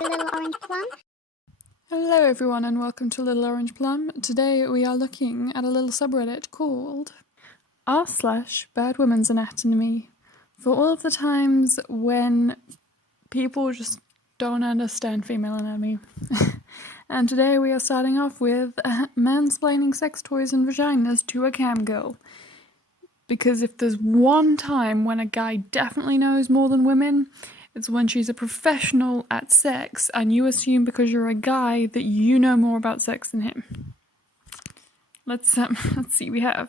Little Orange Plum. Hello everyone and welcome to Little Orange Plum. Today we are looking at a little subreddit called r/Bad Women's Anatomy, for all of the times when people just don't understand female anatomy. And today we are starting off with mansplaining sex toys and vaginas to a cam girl. Because if there's one time when a guy definitely knows more than women, it's when she's a professional at sex and you assume because you're a guy that you know more about sex than him. Let's see, we have.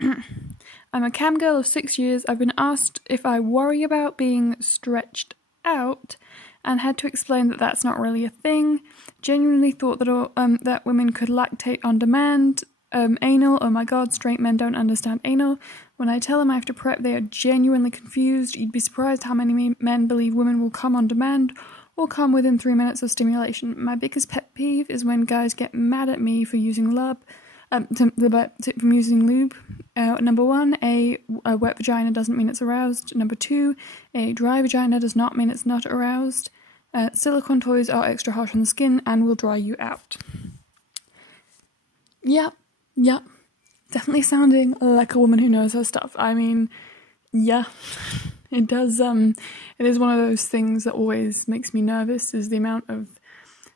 I'm a cam girl of 6 years. I've been asked if I worry about being stretched out and had to explain that that's not really a thing. Genuinely thought that that women could lactate on demand. Anal, oh my god, straight men don't understand anal. When I tell them I have to prep, they are genuinely confused. You'd be surprised how many men believe women will come on demand or come within 3 minutes of stimulation. My biggest pet peeve is when guys get mad at me for using lube. Number one, a wet vagina doesn't mean it's aroused. Number two, a dry vagina does not mean it's not aroused. Silicone toys are extra harsh on the skin and will dry you out. Yep. Definitely sounding like a woman who knows her stuff. I mean, yeah, it does. It is one of those things that always makes me nervous, is the amount of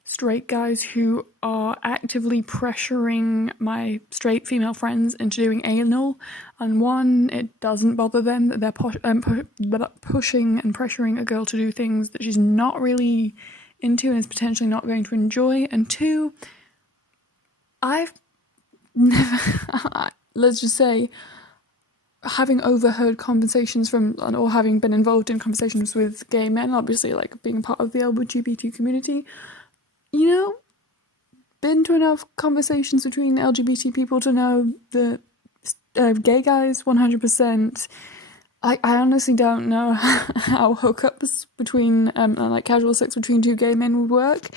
straight guys who are actively pressuring my straight female friends into doing anal. And one, it doesn't bother them that they're pushing and pressuring a girl to do things that she's not really into and is potentially not going to enjoy. And two, I've never, let's just say, having overheard conversations from, or having been involved in conversations with gay men, obviously, like being part of the LGBT community, you know, been to enough conversations between LGBT people to know that gay guys, 100%. I honestly don't know how hookups between, like casual sex between two gay men would work.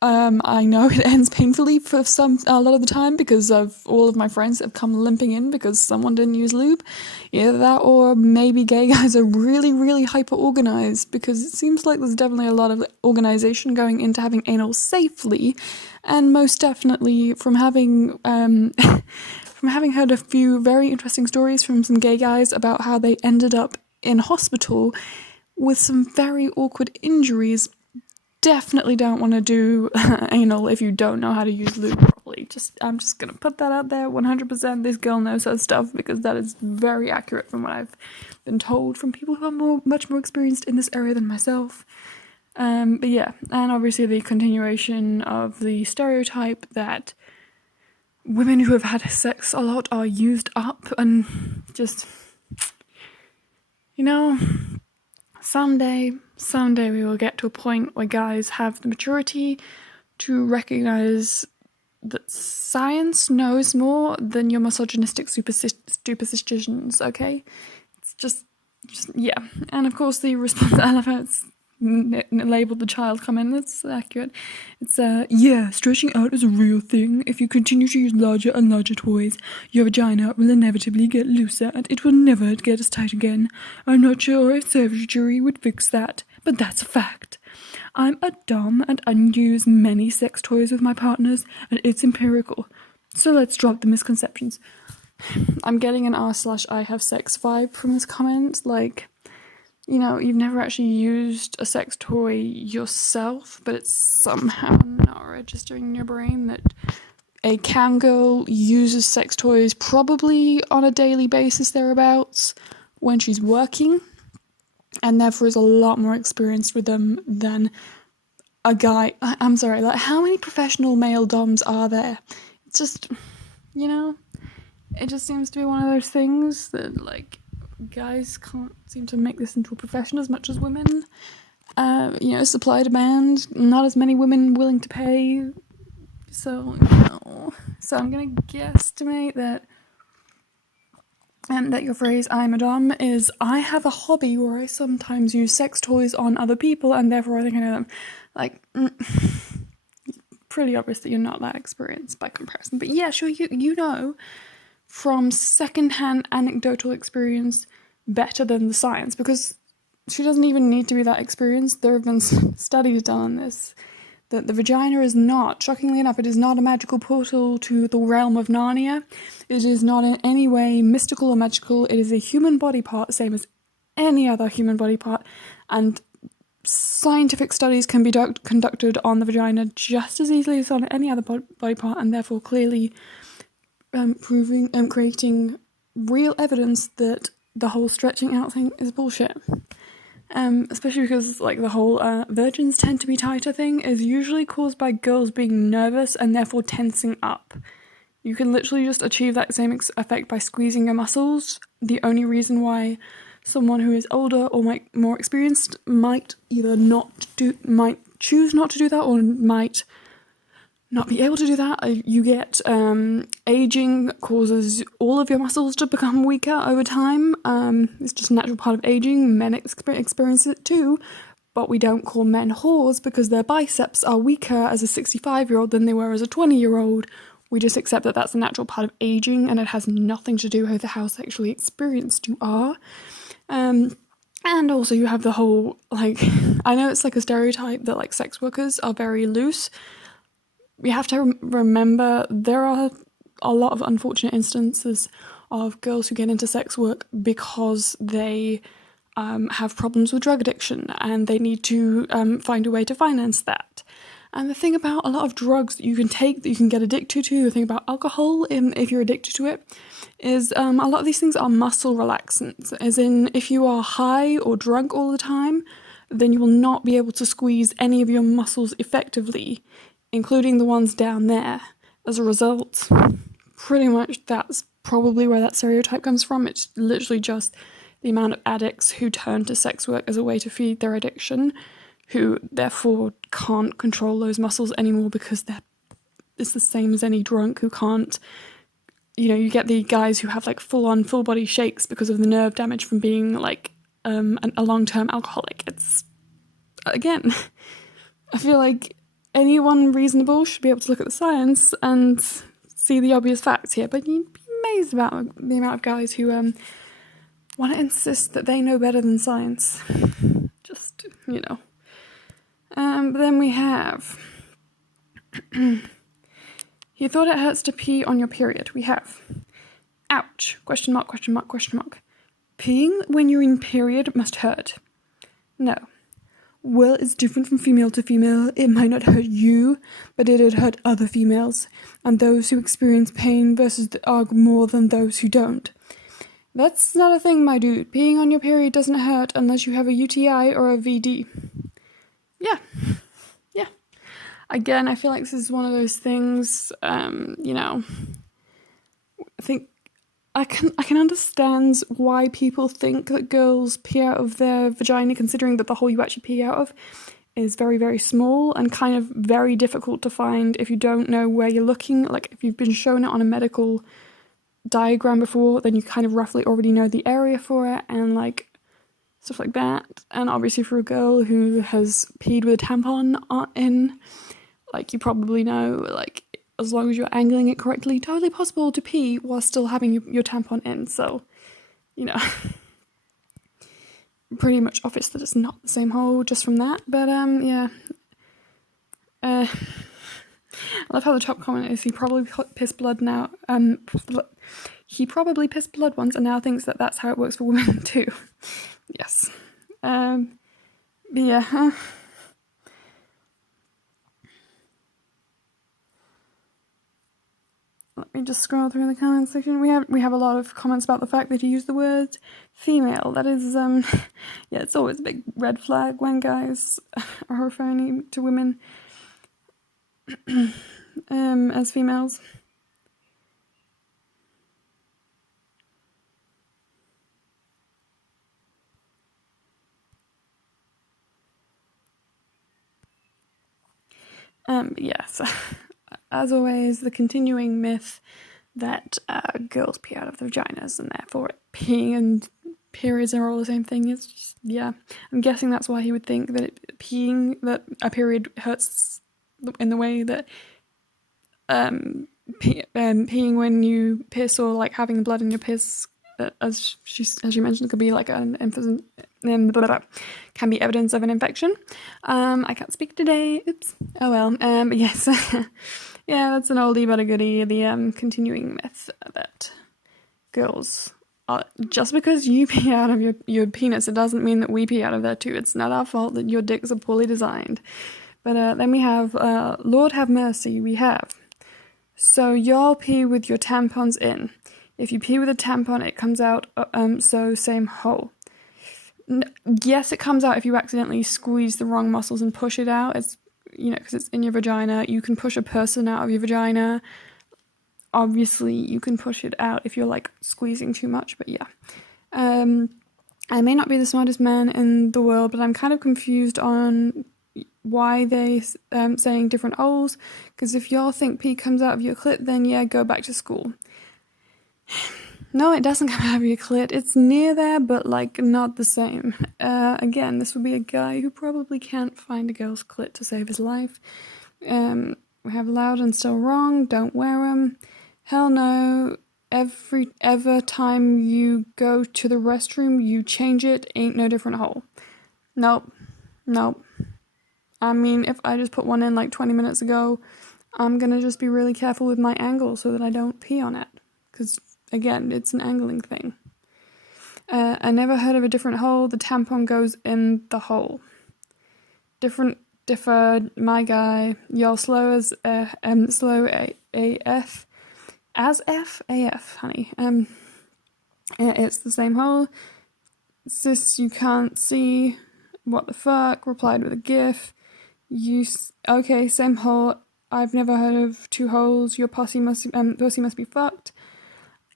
I know it ends painfully for a lot of the time because of all of my friends that have come limping in because someone didn't use lube. Either that or maybe gay guys are really, really hyper-organized, because it seems like there's definitely a lot of organization going into having anal safely, and most definitely from having heard a few very interesting stories from some gay guys about how they ended up in hospital with some very awkward injuries. Definitely don't want to do anal if you don't know how to use lube properly. I'm just gonna put that out there. 100% this girl knows her stuff, because that is very accurate from what I've been told from people who are much more experienced in this area than myself. But yeah, and obviously the continuation of the stereotype that women who have had sex a lot are used up, and just, you know, someday we will get to a point where guys have the maturity to recognize that science knows more than your misogynistic superstitions, okay? It's just, yeah. And of course the response elephants labeled the child comment, that's accurate. It's, yeah, stretching out is a real thing. If you continue to use larger and larger toys, your vagina will inevitably get looser and it will never get as tight again. I'm not sure if surgery would fix that, but that's a fact. I'm a dom and I use many sex toys with my partners, and it's empirical. So let's drop the misconceptions. I'm getting an r/I have sex vibe from this comment, like, you know, you've never actually used a sex toy yourself, but it's somehow not registering in your brain that a cam girl uses sex toys probably on a daily basis thereabouts when she's working, and therefore is a lot more experienced with them than a guy. I'm sorry, like, how many professional male doms are there? It's just, you know, it just seems to be one of those things that, like, guys can't seem to make this into a profession as much as women. You know, supply demand, not as many women willing to pay. So, you know, so I'm gonna guesstimate that that your phrase, I'm a dom, is I have a hobby where I sometimes use sex toys on other people and therefore I think I know them. Like, pretty obvious that you're not that experienced by comparison. But yeah, sure, you know from secondhand anecdotal experience better than the science, because she doesn't even need to be that experienced. There have been studies done on this, that the vagina is not, shockingly enough, it is not a magical portal to the realm of Narnia. It is not in any way mystical or magical. It is a human body part, same as any other human body part, and scientific studies can be conducted on the vagina just as easily as on any other body part, and therefore clearly creating real evidence that the whole stretching out thing is bullshit. Especially because, like, the whole virgins tend to be tighter thing is usually caused by girls being nervous and therefore tensing up. You can literally just achieve that same effect by squeezing your muscles. The only reason why someone who is older or more experienced might choose not to do that, or might not be able to do that. You get aging causes all of your muscles to become weaker over time. It's just a natural part of aging. Men experience it too, but we don't call men whores because their biceps are weaker as a 65-year-old than they were as a 20-year-old. We just accept that that's a natural part of aging, and it has nothing to do with how sexually experienced you are. And also you have the whole, like, I know it's like a stereotype that, like, sex workers are very loose. We have to remember there are a lot of unfortunate instances of girls who get into sex work because they have problems with drug addiction and they need to find a way to finance that. And the thing about a lot of drugs that you can take, that you can get addicted to, the thing about alcohol, if you're addicted to it, is a lot of these things are muscle relaxants. As in, if you are high or drunk all the time, then you will not be able to squeeze any of your muscles effectively, including the ones down there. As a result, pretty much that's probably where that stereotype comes from. It's literally just the amount of addicts who turn to sex work as a way to feed their addiction, who therefore can't control those muscles anymore because it's the same as any drunk who can't, you get the guys who have like full body shakes because of the nerve damage from being like a long-term alcoholic. It's, again, I feel like anyone reasonable should be able to look at the science and see the obvious facts here, but you'd be amazed about the amount of guys who want to insist that they know better than science. Just, But then we have, you thought it hurts to pee on your period. We have, ouch, question mark, question mark, question mark. Peeing when you're in period must hurt. No. Well, it's different from female to female. It might not hurt you, but it'd hurt other females, and those who experience pain versus are more than those who don't. That's not a thing, my dude. Peeing on your period doesn't hurt unless you have a UTI or a VD. Yeah. Again, I feel like this is one of those things, I think I can understand why people think that girls pee out of their vagina, considering that the hole you actually pee out of is very, very small and kind of very difficult to find if you don't know where you're looking. Like, if you've been shown it on a medical diagram before, then you kind of roughly already know the area for it and, like, stuff like that. And obviously for a girl who has peed with a tampon in, like, you probably know, like, as long as you're angling it correctly, totally possible to pee while still having your tampon in. So, pretty much obvious that it's not the same hole just from that. But, yeah. I love how the top comment is, he probably pissed blood now. He probably pissed blood once and now thinks that that's how it works for women too. Yes. Yeah. Let me just scroll through the comments section. We have a lot of comments about the fact that he used the word female. That is, yeah, it's always a big red flag when guys are referring to women as females. Yes. As always, the continuing myth that girls pee out of their vaginas and therefore peeing and periods are all the same thing. It's just, yeah. I'm guessing that's why he would think that that a period hurts in the way that peeing when you piss, or like having blood in your piss, as you mentioned, could be like an can be evidence of an infection. I can't speak today. Oops. Oh well. But yes, yeah, that's an oldie but a goodie. The continuing myth that girls are, just because you pee out of your penis, it doesn't mean that we pee out of there too. It's not our fault that your dicks are poorly designed. But then we have, Lord have mercy, we have. So y'all pee with your tampons in. If you pee with a tampon, it comes out, so same hole. Yes, it comes out if you accidentally squeeze the wrong muscles and push it out. It's, because it's in your vagina. You can push a person out of your vagina. Obviously, you can push it out if you're, like, squeezing too much, but yeah. I may not be the smartest man in the world, but I'm kind of confused on why they saying different holes, because if y'all think pee comes out of your clit, then yeah, go back to school. No, it doesn't come out of your clit. It's near there, but, like, not the same. Again, this would be a guy who probably can't find a girl's clit to save his life. We have loud and still wrong, don't wear them. Hell no. Ever time you go to the restroom, you change it, ain't no different hole. Nope. I mean, if I just put one in like 20 minutes ago, I'm gonna just be really careful with my angle so that I don't pee on it. Because, again, it's an angling thing. I never heard of a different hole. The tampon goes in the hole. Differ, my guy. Y'all slow as slow AF. As F? AF, honey. It's the same hole. Sis, you can't see. What the fuck? Replied with a gif. Okay, same hole. I've never heard of two holes. Your pussy must be fucked.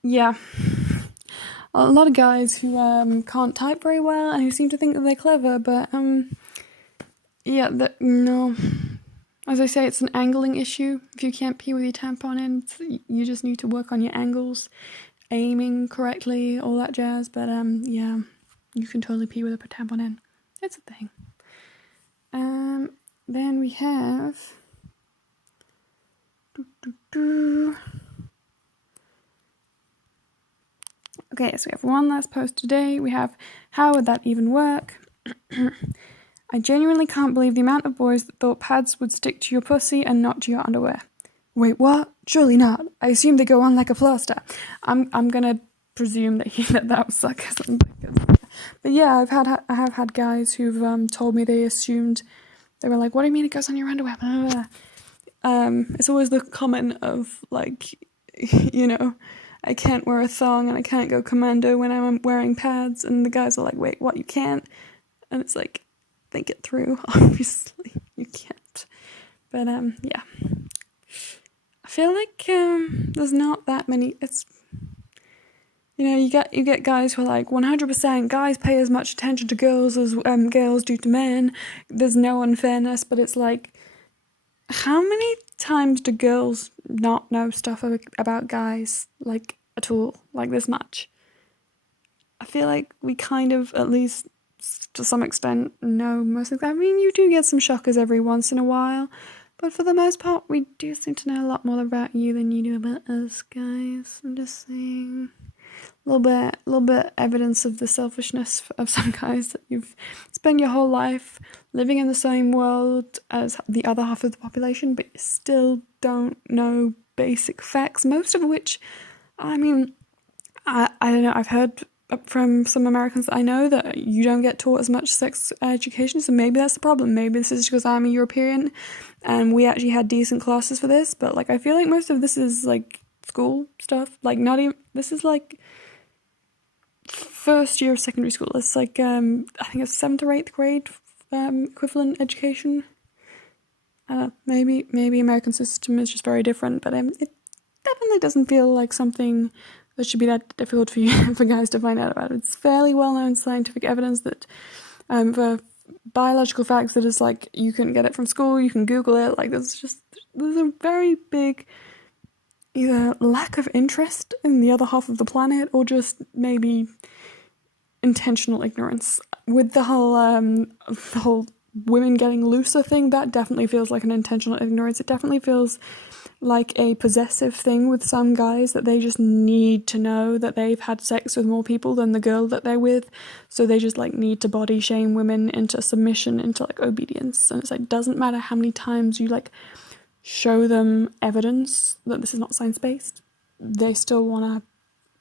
Yeah. A lot of guys who can't type very well and who seem to think that they're clever, but yeah, no. As I say, it's an angling issue. If you can't pee with your tampon in, you just need to work on your angles, aiming correctly, all that jazz. But yeah, you can totally pee with a tampon in. It's a thing. Then we have. Okay, so we have one last post today. We have, how would that even work? I genuinely can't believe the amount of boys that thought pads would stick to your pussy and not to your underwear. Wait, what? Surely not. I assume they go on like a plaster. I'm gonna presume that was sarcasm. But yeah, I have had guys who've told me they assumed, they were like, what do you mean it goes on your underwear? Blah, blah, blah. It's always the comment of like, I can't wear a thong and I can't go commando when I'm wearing pads, and the guys are like, wait, what, you can't? And it's like, think it through. Obviously you can't, but yeah, I feel like there's not that many. It's, you get guys who are like 100% guys pay as much attention to girls as girls do to men. There's no unfairness, but it's like, how many times do girls not know stuff about guys, like, at all, like this much? I feel like we kind of, at least to some extent, know most of that. I mean, you do get some shockers every once in a while, but for the most part, we do seem to know a lot more about you than you do about us, guys. I'm just saying. A little bit evidence of the selfishness of some guys, that you've spent your whole life living in the same world as the other half of the population, but you still don't know basic facts, most of which, I mean, I don't know, I've heard from some Americans that I know that you don't get taught as much sex education, so maybe that's the problem. Maybe this is because I'm a European and we actually had decent classes for this, but like I feel like most of this is like school stuff, like not even, this is like first year of secondary school. It's like I think it's 7th or 8th grade equivalent education. Maybe American system is just very different, but it definitely doesn't feel like something that should be that difficult for you for guys to find out about. It's fairly well-known scientific evidence that for biological facts that is like, you can get it from school, you can Google it, like there's a very big either lack of interest in the other half of the planet or just maybe intentional ignorance. With the whole women getting looser thing, that definitely feels like an intentional ignorance. It definitely feels like a possessive thing with some guys, that they just need to know that they've had sex with more people than the girl that they're with, so they just like need to body shame women into submission, into like obedience. And it's like, doesn't matter how many times you like show them evidence that this is not science-based, they still want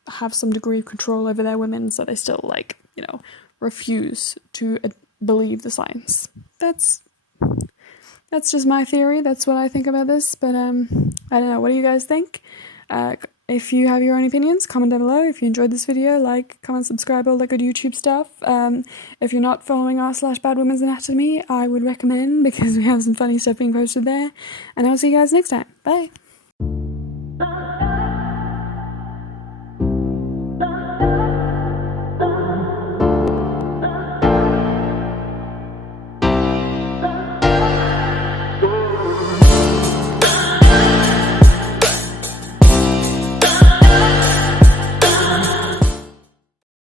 to have some degree of control over their women, so they still like, you know, refuse to believe the science. That's just my theory. That's what I think about this. But I don't know. What do you guys think? If you have your own opinions, comment down below. If you enjoyed this video, like, comment, subscribe, all that good YouTube stuff. If you're not following r/Bad Women's Anatomy, I would recommend, because we have some funny stuff being posted there. And I'll see you guys next time. Bye.